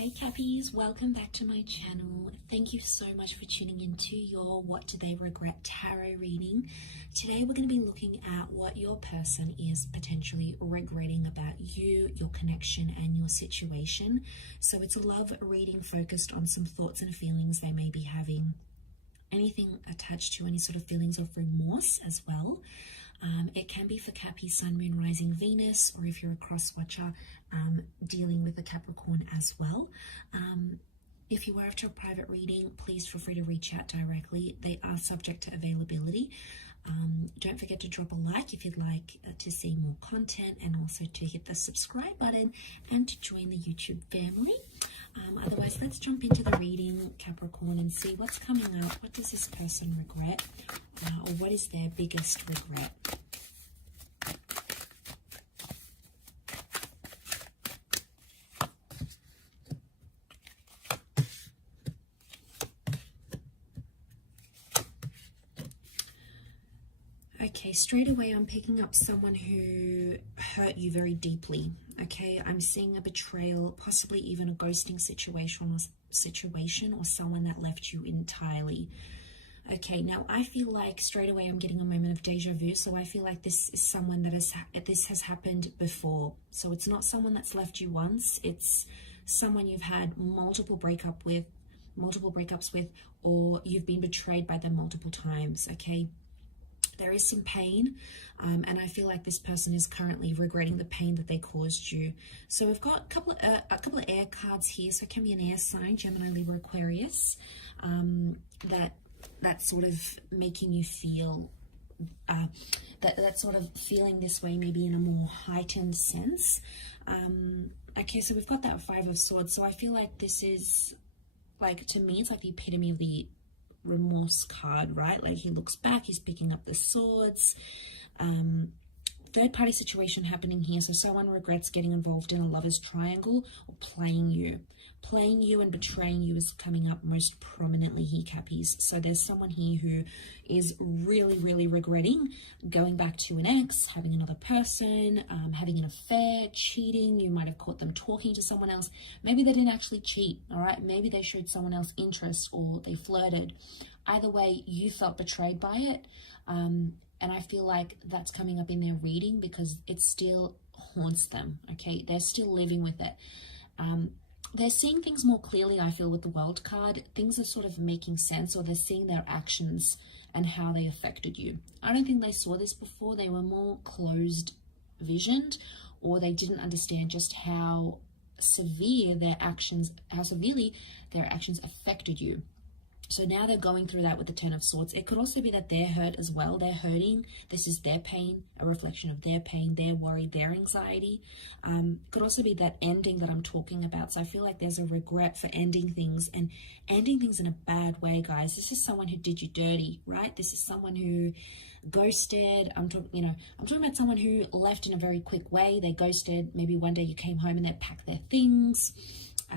Hey Cappies, welcome back to my channel. Thank you so much for tuning into your What Do They Regret tarot reading. Today we're going to be looking at what your person is potentially regretting about you, your connection and your situation. So it's a love reading focused on some thoughts and feelings they may be having. Anything attached to any sort of feelings of remorse as well. It can be for Cappy, Sun, Moon, Rising, Venus, or if you're a cross-watcher, dealing with a Capricorn as well. If you are after a private reading, please feel free to reach out directly. They are subject to availability. Don't forget to drop a like if you'd like to see more content, and also to hit the subscribe button and to join the YouTube family. Otherwise, let's jump into the reading, Capricorn, and see what's coming up. What does this person regret? Or what is their biggest regret? Okay, straight away I'm picking up someone who hurt you very deeply. Okay, I'm seeing a betrayal, possibly even a ghosting situation or someone that left you entirely. Okay, now I feel like straight away I'm getting a moment of deja vu. So I feel like this is someone that this has happened before. So it's not someone that's left you once. It's someone you've had multiple breakups with, or you've been betrayed by them multiple times. Okay. There is some pain, and I feel like this person is currently regretting the pain that they caused you. So we've got a couple of air cards here. So it can be an air sign, Gemini, Libra, Aquarius, that's sort of making you feel that sort of feeling this way, maybe in a more heightened sense. Okay, so we've got that Five of Swords. So I feel like this is, like, to me, it's like the epitome of the remorse card, right? Like, he looks back, he's picking up the swords. Third party situation happening here. So someone regrets getting involved in a lover's triangle or playing you and betraying you is coming up most prominently here, Cappies. So there's someone here who is really regretting going back to an ex, having another person, having an affair, cheating. You might have caught them talking to someone else. Maybe they didn't actually cheat, all right? Maybe they showed someone else interest, or they flirted. Either way, you felt betrayed by it. And I feel like that's coming up in their reading because it still haunts them, okay? They're still living with it. They're seeing things more clearly, I feel, with the World card. Things are sort of making sense, or they're seeing their actions and how they affected you. I don't think they saw this before. They were more closed visioned, or they didn't understand just how severely their actions affected you. So now they're going through that with the Ten of Swords. It could also be that they're hurt as well. They're hurting. This is their pain, a reflection of their pain, their worry, their anxiety. It could also be that ending that I'm talking about. So I feel like there's a regret for ending things, and ending things in a bad way, guys. This is someone who did you dirty, right? This is someone who ghosted. I'm talking about someone who left in a very quick way. They ghosted. Maybe one day you came home and they packed their things.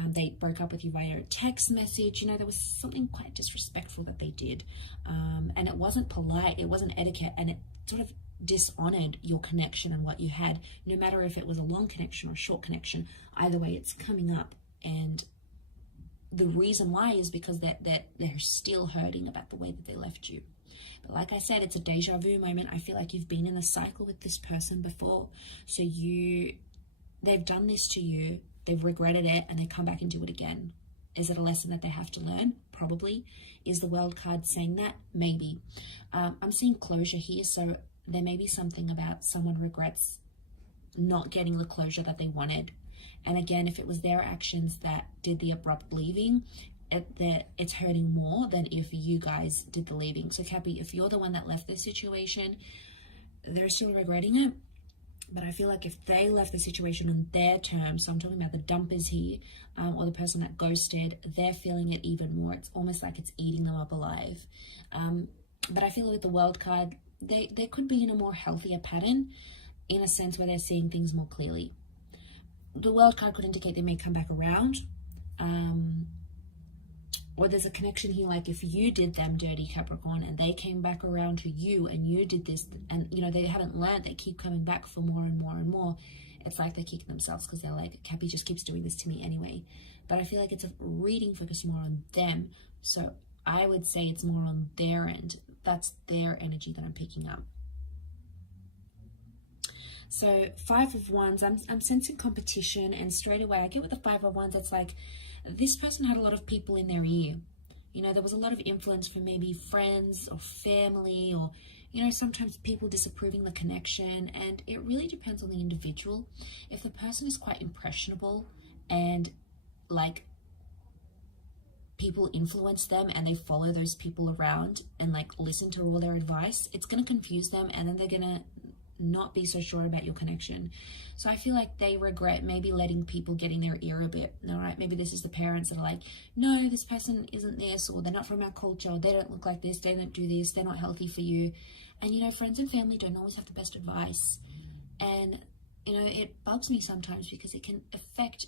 They broke up with you via a text message. There was something quite disrespectful that they did. And it wasn't polite, it wasn't etiquette, and it sort of dishonored your connection and what you had, no matter if it was a long connection or a short connection. Either way, it's coming up. And the reason why is because they're still hurting about the way that they left you. But like I said, it's a deja vu moment. I feel like you've been in a cycle with this person before. So they've done this to you. They've regretted it, and they come back and do it again. Is it a lesson that they have to learn? Probably. Is the World card saying that? Maybe. I'm seeing closure here, so there may be something about someone regrets not getting the closure that they wanted. And again, if it was their actions that did the abrupt leaving, it's hurting more than if you guys did the leaving. So Cappy, if you're the one that left this situation, they're still regretting it. But I feel like if they left the situation on their terms, so I'm talking about the dumpers here, or the person that ghosted, they're feeling it even more. It's almost like it's eating them up alive. But I feel with the World card, they could be in a more healthier pattern, in a sense where they're seeing things more clearly. The World card could indicate they may come back around. Or there's a connection here, like if you did them dirty, Capricorn, and they came back around to you and you did this, and they haven't learned, they keep coming back for more and more and more. it's like they're kicking themselves because they're like, Cappy just keeps doing this to me anyway. But I feel like it's a reading focusing more on them. So I would say it's more on their end. That's their energy that I'm picking up. So 5 of Wands, I'm sensing competition, and straight away I get with the 5 of Wands, it's like this person had a lot of people in their ear. You know, there was a lot of influence from maybe friends or family, or, you know, sometimes people disapproving the connection, and it really depends on the individual. If the person is quite impressionable and like people influence them and they follow those people around and like listen to all their advice, it's going to confuse them, and then they're going to not be so sure about your connection. So I feel like they regret maybe letting people get in their ear a bit. All right, maybe this is the parents that are like, no, this person isn't this, or they're not from our culture, or they don't look like this, they don't do this, they're not healthy for you. And you know, friends and family don't always have the best advice, and you know, it bugs me sometimes because it can affect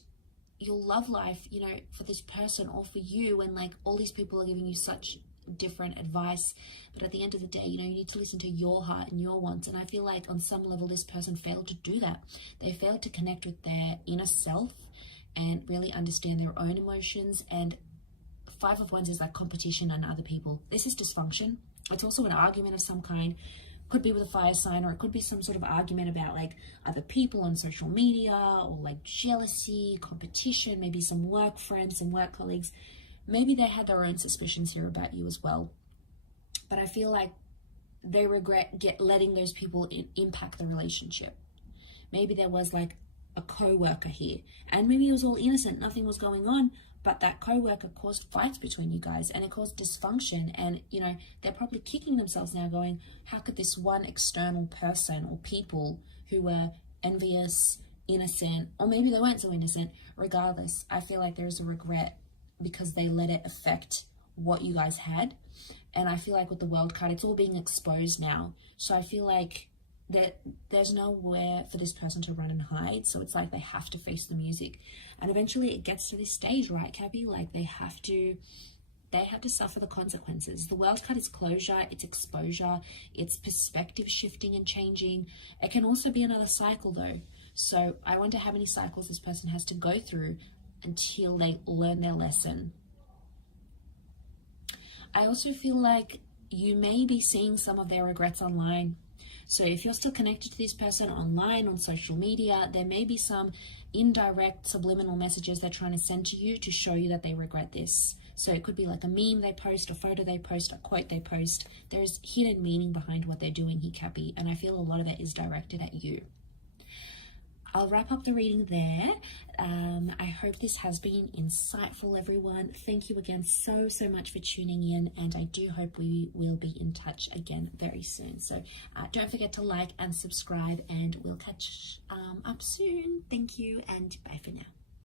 your love life, you know, for this person or for you, when like all these people are giving you such different advice. But at the end of the day, you know, you need to listen to your heart and your wants. And I feel like on some level this person failed to do that. They failed to connect with their inner self and really understand their own emotions. And 5 of Wands is like competition and other people. This is dysfunction. It's also an argument of some kind. Could be with a fire sign, or it could be some sort of argument about like other people on social media, or like jealousy, competition, maybe some work friends and work colleagues. Maybe they had their own suspicions here about you as well. But I feel like they regret letting those people impact the relationship. Maybe there was like a co-worker here, and maybe it was all innocent, nothing was going on, but that co-worker caused fights between you guys, and it caused dysfunction. And you know, they're probably kicking themselves now going, how could this one external person or people who were envious, innocent, or maybe they weren't so innocent, regardless, I feel like there's a regret because they let it affect what you guys had. And I feel like with the World card, it's all being exposed now. So I feel like that there's nowhere for this person to run and hide. So it's like they have to face the music. And eventually it gets to this stage, right, Cappy? Like they have to suffer the consequences. The World card is closure, it's exposure, it's perspective shifting and changing. It can also be another cycle though. So I wonder how many cycles this person has to go through until they learn their lesson. I also feel like you may be seeing some of their regrets online. So if you're still connected to this person online, on social media, there may be some indirect subliminal messages they're trying to send to you to show you that they regret this. So it could be like a meme they post, a photo they post, a quote they post. There's hidden meaning behind what they're doing here, Cappy, and I feel a lot of it is directed at you. I'll wrap up the reading there. I hope this has been insightful, everyone. Thank you again so much for tuning in, and I do hope we will be in touch again very soon. So don't forget to like and subscribe, and we'll catch up soon. Thank you, and bye for now.